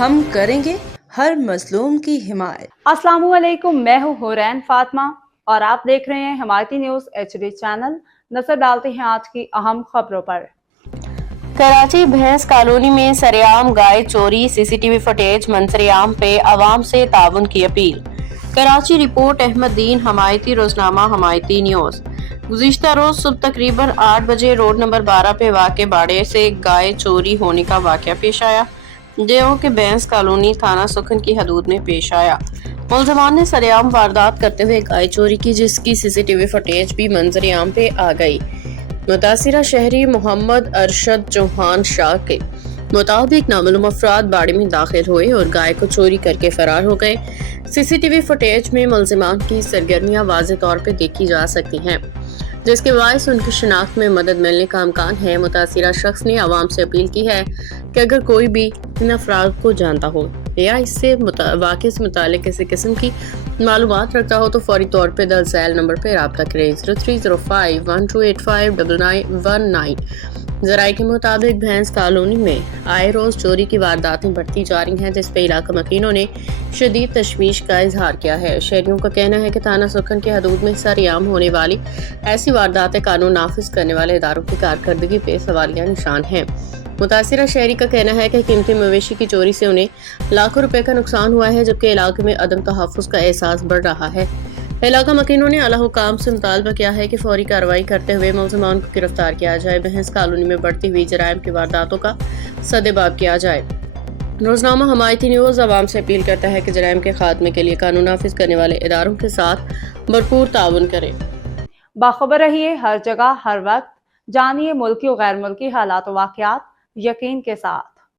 ہم کریں گے ہر مظلوم کی حمایت۔ السلام علیکم، میں ہوں حورین فاطمہ اور آپ دیکھ رہے ہیں حمایتی نیوز HD چینل۔ نظر ڈالتے ہیں آج کی اہم خبروں پر۔ کراچی بھینس کالونی میں سرعام گائے چوری، CCTV فوٹیج منظر عام پہ عوام سے تعاون کی اپیل۔ کراچی رپورٹ احمد دین، حمایتی روزنامہ حمایتی نیوز۔ گزشتہ روز صبح تقریباً 8 بجے روڈ نمبر 12 پہ واقع باڑے سے گائے چوری ہونے کا واقعہ پیش آیا، جو کہ بھینس کالونی تھانہ سکھن کی حدود میں پیش آیا۔ ملزمان نے سرعام واردات کرتے ہوئے گائے چوری کی، جس کی CCTV فوٹیج بھی منظر عام پہ آ گئی۔ متاثرہ شہری محمد ارشد چوہان شاہ کے مطابق نامعلوم افراد باڑے میں داخل ہوئے اور گائے کو چوری کر کے فرار ہو گئے۔ CCTV فوٹیج میں ملزمان کی سرگرمیاں واضح طور پہ دیکھی جا سکتی ہیں، جس کے باعث ان کی شناخت میں مدد ملنے کا امکان ہے۔ متاثرہ شخص نے عوام سے اپیل کی ہے کہ اگر کوئی بھی ان افراد کو جانتا ہو یا اس سے واقعے سے متعلق کسی قسم کی معلومات رکھتا ہو تو فوری طور پہ درج ذیل نمبر پہ رابطہ کرے 0305128599۔ ذرائع کے مطابق بھینس کالونی میں آئے روز چوری کی وارداتیں بڑھتی جا رہی ہیں، جس پہ علاقہ مکینوں نے شدید تشویش کا اظہار کیا ہے۔ شہریوں کا کہنا ہے کہ تھانہ سکھن کی حدود میں سرعام ہونے والی ایسی وارداتیں قانون نافذ کرنے والے اداروں کی کارکردگی پہ سوالیہ نشان ہیں۔ متاثرہ شہری کا کہنا ہے کہ قیمتی مویشی کی چوری سے انہیں لاکھوں روپے کا نقصان ہوا ہے، جبکہ علاقے میں عدم تحفظ کا احساس بڑھ رہا ہے۔ علاقہ مکینوں نے اعلیٰ حکام سے مطالبہ کیا ہے کہ فوری کارروائی کرتے ہوئے ملزمان کو گرفتار کیا جائے، بھینس کالونی میں بڑھتی ہوئی جرائم کی وارداتوں کا سدباب کیا جائے۔ روزنامہ حمایتی نیوز عوام سے اپیل کرتا ہے کہ جرائم کے خاتمے کے لیے قانون نافذ کرنے والے اداروں کے ساتھ بھرپور تعاون کریں۔ باخبر رہیے ہر جگہ ہر وقت، جانیے ملکی و غیر ملکی حالات و واقعات یقین کے ساتھ۔